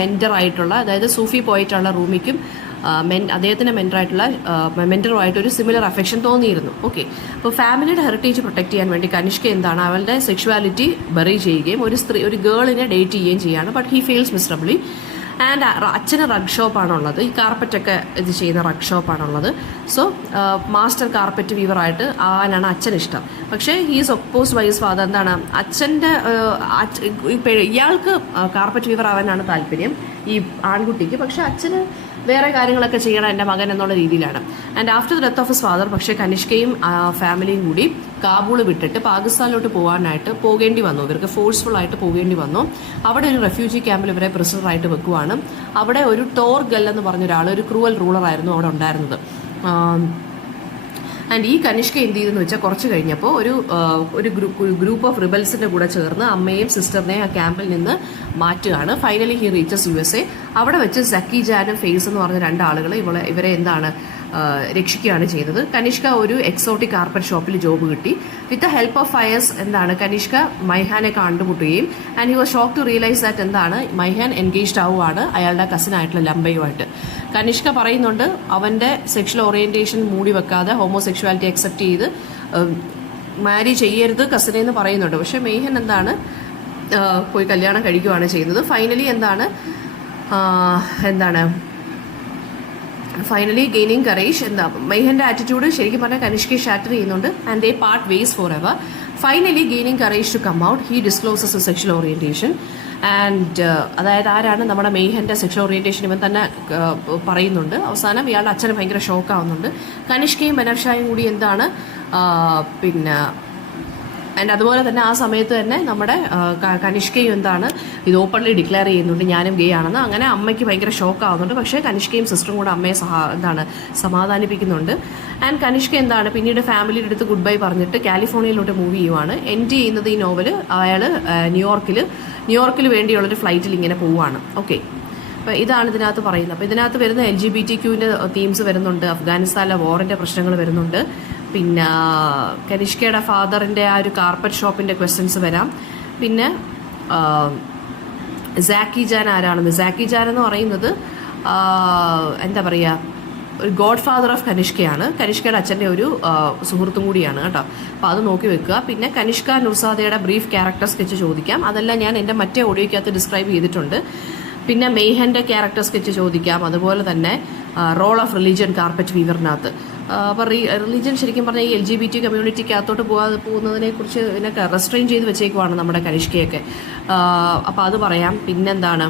മെന്റർ ആയിട്ടുള്ള, അതായത് സൂഫി പോയിട്ടുള്ള റൂമിക്കും അദ്ദേഹത്തിന്റെ മെന്ററുമായിട്ട് ഒരു സിമിലർ അഫെക്ഷൻ തോന്നിയിരുന്നു. ഓക്കെ, അപ്പോൾ ഫാമിലിയുടെ ഹെറിറ്റേജ് പ്രൊട്ടക്ട് ചെയ്യാൻ വേണ്ടി കനിഷ്ക അവളുടെ സെക്ഷുവാലിറ്റി ബറി ചെയ്യുകയും ഒരു ഗേളിനെ ഡേറ്റ് ചെയ്യുകയും ചെയ്യാണ്. But he fails miserably. And അച്ഛന് റഗ് ഷോപ്പാണുള്ളത്. ഈ കാർപ്പറ്റൊക്കെ ഇത് ചെയ്യുന്ന റഗ് ഷോപ്പാണുള്ളത്. സോ മാസ്റ്റർ കാർപ്പറ്റ് വീവറായിട്ട് ആവാനാണ് അച്ഛന് ഇഷ്ടം. പക്ഷേ he's oppose by his father. അച്ഛൻ്റെ ഇയാൾക്ക് കാർപ്പറ്റ് വീവർ ആവാനാണ് താല്പര്യം ഈ ആൺകുട്ടിക്ക്. പക്ഷെ അച്ഛന് വേറെ കാര്യങ്ങളൊക്കെ ചെയ്യണം എൻ്റെ മകൻ എന്നുള്ള രീതിയിലാണ്. And after the death of his father പക്ഷേ കനിഷ്കയും ഫാമിലിയും കൂടി കാബൂൾ വിട്ടിട്ട് പാകിസ്ഥാനിലോട്ട് പോകേണ്ടി വന്നു. ഇവർക്ക് ഫോഴ്സ്ഫുൾ ആയിട്ട് പോകേണ്ടി വന്നു. അവിടെ ഒരു റെഫ്യൂജി ക്യാമ്പിൽ ഇവരെ പ്രിസണറായിട്ട് വെക്കുവാണ്. അവിടെ ഒരു ടോർ ഗൽ എന്ന് പറഞ്ഞൊരാൾ, ഒരു ക്രൂവൽ റൂളറായിരുന്നു അവിടെ ഉണ്ടായിരുന്നത്. ആൻഡ് ഈ കനിഷ്ക എന്ത് ചെയ്തെന്ന് വെച്ചാൽ കുറച്ച് കഴിഞ്ഞപ്പോൾ ഒരു ഗ്രൂപ്പ് ഓഫ് റിബൽസിന്റെ കൂടെ ചേർന്ന് അമ്മയും സിസ്റ്ററിനെയും ആ ക്യാമ്പിൽ നിന്ന് മാറ്റുകയാണ്. Finally he reaches USA. അവിടെ വെച്ച് സക്കി ജാനും ഫെയ്സ് എന്ന് പറഞ്ഞ രണ്ടാളുകൾ ഇവരെ രക്ഷിക്കുകയാണ് ചെയ്തത്. കനിഷ്ക ഒരു എക്സോട്ടിക് കാർപ്പറ്റ് ഷോപ്പിൽ ജോബ് കിട്ടി. വിത്ത് ദ ഹെൽപ്പ് ഓഫ് ഫയേഴ്സ് കനിഷ്ക മൈഹാനെ കണ്ടുമുട്ടുകയും and he was shock to realise that Maihan engaged ആവുകയാണ് അയാളുടെ കസിൻ ആയിട്ടുള്ള ലംബയുമായിട്ട്. കനിഷ്ക പറയുന്നുണ്ട് അവന്റെ സെക്ഷൽ ഓറിയന്റേഷൻ മൂടി വെക്കാതെ ഹോമോസെക്ഷുവാലിറ്റി അക്സെപ്റ്റ് ചെയ്ത് മാരി ചെയ്യരുത് കസിനെന്ന് പറയുന്നുണ്ട്. പക്ഷെ മെയ്ഹൻ പോയി കല്യാണം കഴിക്കുകയാണ് ചെയ്യുന്നത്. Finally gaining courage. മെയ്ഹന്റെ ആറ്റിറ്റ്യൂഡ് ശരിക്കും പറഞ്ഞാൽ കനിഷ്കയെ ഷാറ്റർ ചെയ്യുന്നുണ്ട്. And they part ways forever. Finally gaining courage to come out he discloses a sexual orientation. And അതായത് ആരാണ് നമ്മുടെ മെയ്ഹന്റെ സെക്ഷൽ ഓറിയന്റേഷൻ ഇവൻ തന്നെ പറയുന്നുണ്ട്. അവസാനം ഇയാളുടെ അച്ഛന് ഭയങ്കര ഷോക്ക് ആവുന്നുണ്ട്. കനിഷ്കയും ബനഫ്ഷായും കൂടി ആൻഡ് അതുപോലെ തന്നെ ആ സമയത്ത് തന്നെ നമ്മുടെ കനിഷ്കയും ഇത് ഓപ്പൺലി ഡിക്ലെയർ ചെയ്യുന്നുണ്ട്, ഞാനും ഗേ ആണെന്ന്. അങ്ങനെ അമ്മയ്ക്ക് ഭയങ്കര ഷോക്ക് ആവുന്നുണ്ട്. പക്ഷേ കനിഷ്കയും സിസ്റ്ററും കൂടെ അമ്മയെ സമാധാനിപ്പിക്കുന്നുണ്ട്. ആൻഡ് കനിഷ്ക പിന്നീട് ഫാമിലിയുടെ അടുത്ത് ഗുഡ് ബൈ പറഞ്ഞിട്ട് കാലിഫോർണിയയിലോട്ട് മൂവ് ചെയ്യുവാണ്. എൻഡ് ചെയ്യുന്നത് ഈ നോവൽ അയാൾ ന്യൂയോർക്കിൽ വേണ്ടിയുള്ളൊരു ഫ്ലൈറ്റിൽ ഇങ്ങനെ പോവുകയാണ്. ഓക്കെ, അപ്പോൾ ഇതാണ് ഇതിനകത്ത് പറയുന്നത്. അപ്പോൾ ഇതിനകത്ത് വരുന്ന LGBTQ തീംസ് വരുന്നുണ്ട്. അഫ്ഗാനിസ്ഥാനിലെ വാറിൻ്റെ പ്രശ്നങ്ങൾ വരുന്നുണ്ട്. പിന്നെ കനിഷ്കയുടെ ഫാദറിൻ്റെ ആ ഒരു കാർപ്പറ്റ് ഷോപ്പിൻ്റെ ക്വസ്റ്റ്യൻസ് വരാം. പിന്നെ സാക്കി ജാൻ ആരാണെന്ന്. സാക്കി ജാൻ എന്ന് പറയുന്നത് ഒരു ഗോഡ് ഫാദർ ഓഫ് കനിഷ്കയാണ്. കനിഷ്കയുടെ അച്ഛൻ്റെ ഒരു സുഹൃത്തും കൂടിയാണ് കേട്ടോ. അപ്പോൾ അത് നോക്കി വെക്കുക. പിന്നെ കനിഷ്ക നുർസാദയുടെ ബ്രീഫ് ക്യാരക്ടർ സ്കെച്ച് ചോദിക്കാം. അതെല്ലാം ഞാൻ എൻ്റെ മറ്റേ ഓഡിയോയ്ക്കകത്ത് ഡിസ്ക്രൈബ് ചെയ്തിട്ടുണ്ട്. പിന്നെ മെയ്ഹന്റെ ക്യാരക്ടർ സ്കെച്ച് ചോദിക്കാം. അതുപോലെ തന്നെ റോൾ ഓഫ് റിലീജിയൻ കാർപ്പറ്റ് വീവറിനകത്ത്. അപ്പോൾ റിലീജിയൻ ശരിക്കും പറഞ്ഞാൽ ഈ LGBT കമ്മ്യൂണിറ്റിക്കകത്തോട്ട് പോകുന്നതിനെ കുറിച്ച് ഇതിനൊക്കെ റെസ്ട്രെയിൻ ചെയ്ത് വെച്ചേക്കുവാണ് നമ്മുടെ കനിഷ്കയൊക്കെ. അപ്പോൾ അത് പറയാം. പിന്നെന്താണ്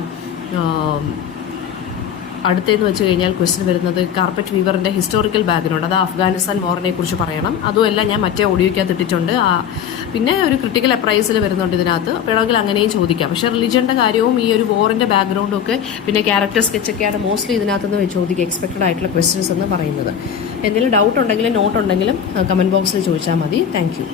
അടുത്തതെന്ന് വെച്ച് കഴിഞ്ഞാൽ ക്വസ്റ്റ്യൻ വരുന്നത് കാർപ്പറ്റ് വീവറിൻ്റെ ഹിസ്റ്റോറിക്കൽ ബാക്ക്ഗ്രൗണ്ട്. അത് അഫ്ഗാനിസ്ഥാൻ വാറിനെ കുറിച്ച് പറയണം. അതുമെല്ലാം ഞാൻ മറ്റേ ഓഡിയോയ്ക്കകത്ത് ഇട്ടിട്ടുണ്ട്. പിന്നെ ഒരു ക്രിട്ടിക്കൽ അപ്രൈസിൽ വരുന്നുണ്ട് ഇതിനകത്ത്. വേണമെങ്കിൽ അങ്ങനെയും ചോദിക്കാം. പക്ഷേ റിലിജന്റെ കാര്യവും ഈ ഒരു വാറിൻ്റെ ബാക്ക്ഗ്രൗണ്ടും ഒക്കെ പിന്നെ ക്യാരക്ടർ സ്കെച്ചൊക്കെയാണ് മോസ്റ്റ്ലി ഇതിനകത്തുനിന്ന് ചോദിക്കുക എക്സ്പെക്റ്റഡ് ആയിട്ടുള്ള ക്വസ്റ്റ്യൻസ് എന്ന് പറയുന്നത്. എന്തെങ്കിലും ഡൗട്ട് ഉണ്ടെങ്കിലും നോട്ട് ഉണ്ടെങ്കിലും കമൻറ്റ് ബോക്സിൽ ചോദിച്ചാൽ മതി. Thank you.